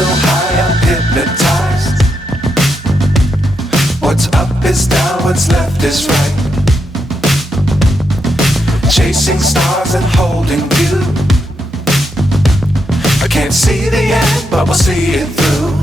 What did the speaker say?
So high, I'm hypnotized. What's up is down, what's left is right. Chasing stars and holding you. I can't see the end, but we'll see it through.